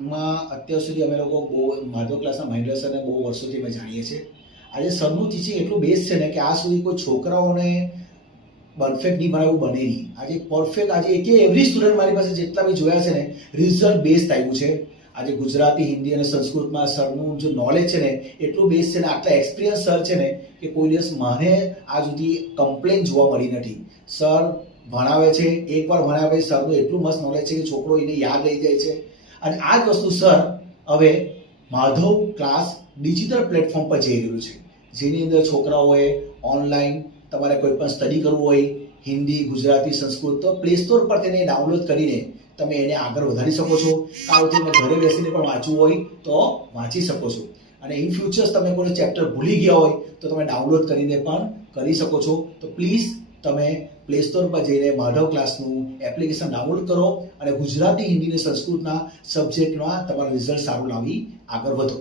ક્લાસમાં અત્યાર સુધી અમે લોકો બહુ માધવ ક્લાસના મહેન્દ્ર સરને બહુ વર્ષોથી અમે જાણીએ છીએ. આજે સરનું ટીચિંગ એટલું બેસ્ટ છે ને કે આ સુધી કોઈ છોકરાઓને પરફેક્ટ નહીં બનાવ્યું બને નહીં. આજે પરફેક્ટ આજે એવરી સ્ટુડન્ટ મારી પાસે જેટલા બી જોયા છે ને રિઝલ્ટ બેસ્ટ આવ્યું છે. આજે ગુજરાતી, હિન્દી અને સંસ્કૃતમાં સરનું જે નોલેજ છે ને એટલું બેસ્ટ છે ને આટલા એક્સપિરિયન્સ સર છે ને કે કોઈ દિવસ મને આજ સુધી કમ્પ્લેન જોવા મળી નથી. સર ભણાવે છે, એકવાર ભણાવે પછી સરનું એટલું મસ્ત નોલેજ છે કે છોકરો એને યાદ રહી જાય છે. અને આ જ વસ્તુ સર હવે માધવ ક્લાસ ડિજિટલ પ્લેટફોર્મ પર જઈ રહ્યું છે, જેની અંદર છોકરાઓએ ઓનલાઈન તમારે કોઈ પણ સ્ટડી કરવું હોય હિન્દી, ગુજરાતી, સંસ્કૃત તો પ્લે સ્ટોર પર તેને ડાઉનલોડ કરીને તમે એને આગળ વધારી શકો છો. કાં તો તમે ઘરે બેસીને પણ વાંચવું હોય તો વાંચી શકો છો. અને ઇન ફ્યુચર્સ તમે કોઈ ચેપ્ટર ભૂલી ગયા હોય તો તમે ડાઉનલોડ કરીને પણ કરી શકો છો. તો પ્લીઝ તમે પ્લે સ્ટોર પર જઈને માધવ ક્લાસનું એપ્લિકેશન ડાઉનલોડ કરો અને ગુજરાતી, હિન્દી અને સંસ્કૃતના સબ્જેક્ટમાં તમારું રિઝલ્ટ સારું લાવી આગળ વધો.